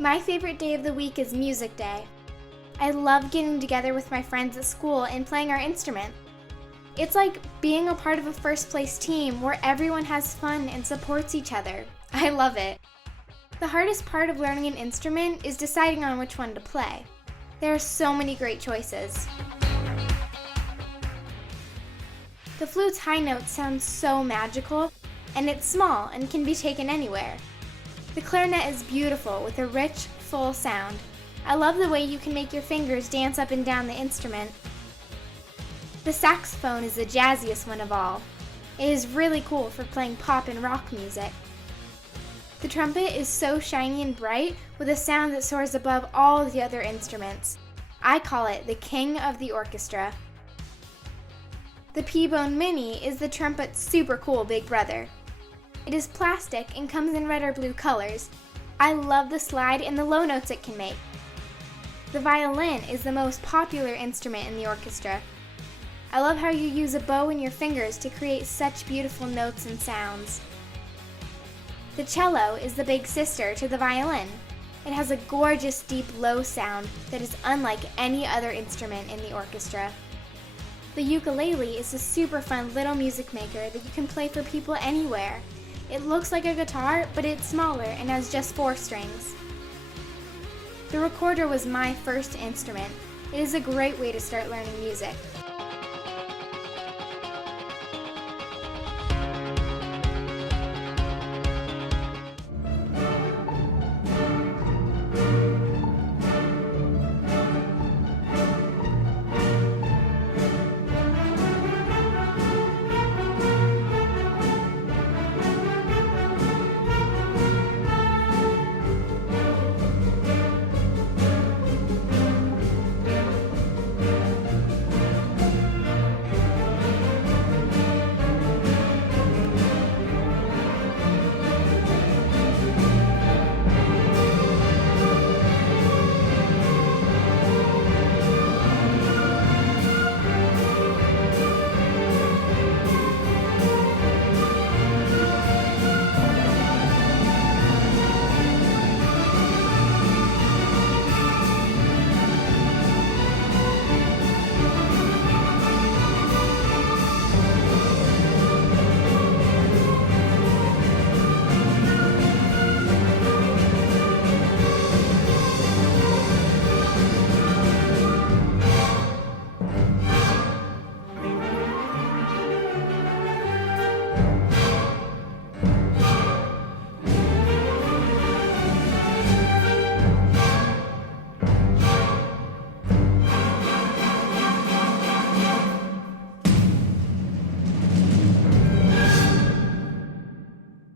My favorite day of the week is music day. I love getting together with my friends at school and playing our instrument. It's like being a part of a first place team where everyone has fun and supports each other. I love it. The hardest part of learning an instrument is deciding on which one to play. There are so many great choices. The flute's high notes sound so magical, and it's small and can be taken anywhere. The clarinet is beautiful with a rich, full sound. I love the way you can make your fingers dance up and down the instrument. The saxophone is the jazziest one of all. It is really cool for playing pop and rock music. The trumpet is so shiny and bright with a sound that soars above all the other instruments. I call it the king of the orchestra. The P-Bone Mini is the trumpet's super cool big brother. It is plastic and comes in red or blue colors. I love the slide and the low notes it can make. The violin is the most popular instrument in the orchestra. I love how you use a bow in your fingers to create such beautiful notes and sounds. The cello is the big sister to the violin. It has a gorgeous deep low sound that is unlike any other instrument in the orchestra. The ukulele is a super fun little music maker that you can play for people anywhere. It looks like a guitar, but it's smaller and has just 4 strings. The recorder was my first instrument. It is a great way to start learning music.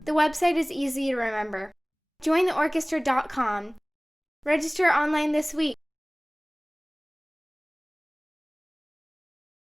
The website is easy to remember. Jointheorchestra.com. Register online this week.